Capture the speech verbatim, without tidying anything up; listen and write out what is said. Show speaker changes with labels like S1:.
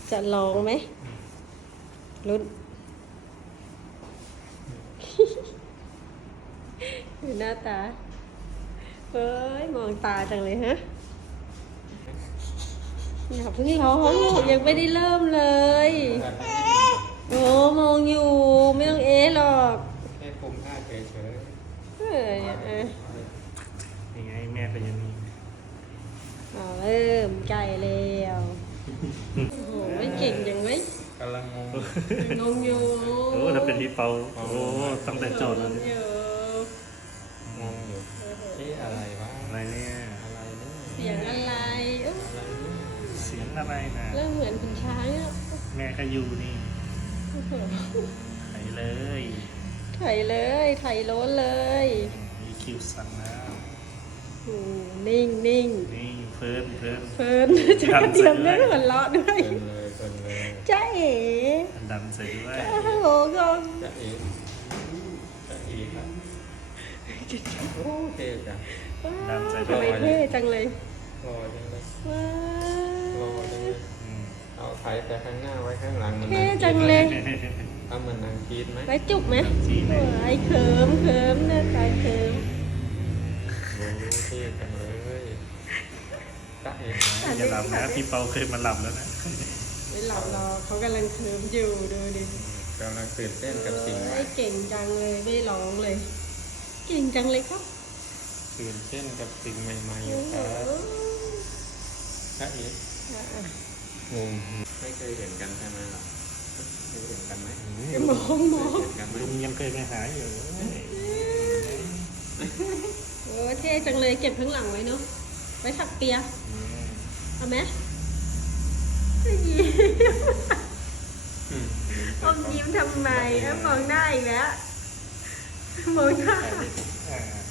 S1: จะลองไหมลุ้น ดูหน้าตาเฮ้ยมองตาจังเลยฮะอย่าเพิ่งร้องยังไม่ได้เริ่มเลยโอ้มองอยู่ไม่ต้องเอ๊ะหรอก
S2: แค่คุมท่าเฉย
S1: เอ้ยเอ้ย
S3: ๆยังไงแม่เป็นอยังนี้
S1: เอาเริ่มไก่แล้วโอ้โหไม่เก่งยังไหม
S2: ๆกำลังงง
S1: งงอยู่
S3: โอ้ถ้าเป็นพี่เปาโอ้ตั้งแต่โจทย์แล้ว
S1: งง
S3: เนี่ย
S1: อยู่
S2: งงอยู่เอ๊ะอะไรวะ
S3: อะไรเนี่ย
S2: อะไรเนี่ย
S1: เสียงอะไรเอ้า
S2: อะไรเนี่ย
S3: เสียงอะไรนะ
S1: เริ่มเหมือนคุณช้างอ่ะ
S3: แม่ก็อยู่นี่
S1: โอ้โห
S3: ไปเลย
S1: ไถเลยไถโล้นเลย
S3: มีคิวสั่งแล้ว
S1: อืมนิ่งนิ่ง
S3: นี่เฟิร์นเฟิร์น
S1: เฟิร์นจะกระเทียมด้วยหัวเราะด้วย
S2: เกินเลยเกินเลย
S1: จ้าเอ๋
S3: ดันใส่ด้วย
S1: โอ้โหงง
S2: จะเอ๊ะจะเอ๊ะครับโอ้เท่จัง
S3: ดันใส่
S1: ทำ
S3: ด้
S1: ไม
S3: วย
S1: เท่จังเลย
S2: รอจังเลย
S1: ว้าร
S2: อจังเลย
S3: อืม
S2: เอาไถแต่ข้างหน้าไว้ข้างหลังมัน
S1: เท่
S2: นาง
S1: จัง
S2: กรี๊ด
S1: เลย
S2: เอามันนางกรีดไหม
S1: ไว้จุกไหม
S3: จีไหม
S1: โอ้ยเขิมเขิมหน้าตาเขิม
S2: โอ้เท่จังเลยจะเอ๊ะ
S3: อย่าหลับนะพี่เปาเคยมาหลับแล้วนะ
S1: ไม่หลับรอเขากำลังเขิมอยู่ดูดิ
S2: กำลังตื่นเต้นกับสิ่งใหม่
S1: โอ้ยเก่งจังเลยไม่ร้องเลย เก่งจังเลยครับ
S2: ตื่นเต้นกับสิ่งใหม่ๆอ
S1: โอ้
S2: ยู่
S1: โห
S2: ครับจะเอ๊ะ
S1: อ่ะ
S2: งงไม่เคยเห็นกันใช่ไหมล่ะเคยเห็นกันไหม
S1: มองมอง
S2: เคยเห็นกันไหม
S3: ลุงยังเคยไปหาอยู่
S1: โอ้เท่จังเลยเก็บข้างหลังไว้เนาะไว้ถักเปีย
S3: อืม
S1: เอาไหมยิ้ม
S2: อืม
S1: อมยิ้มทำไมเอ้ามองหน้าอีกแล้วมองหน้า
S3: อ่า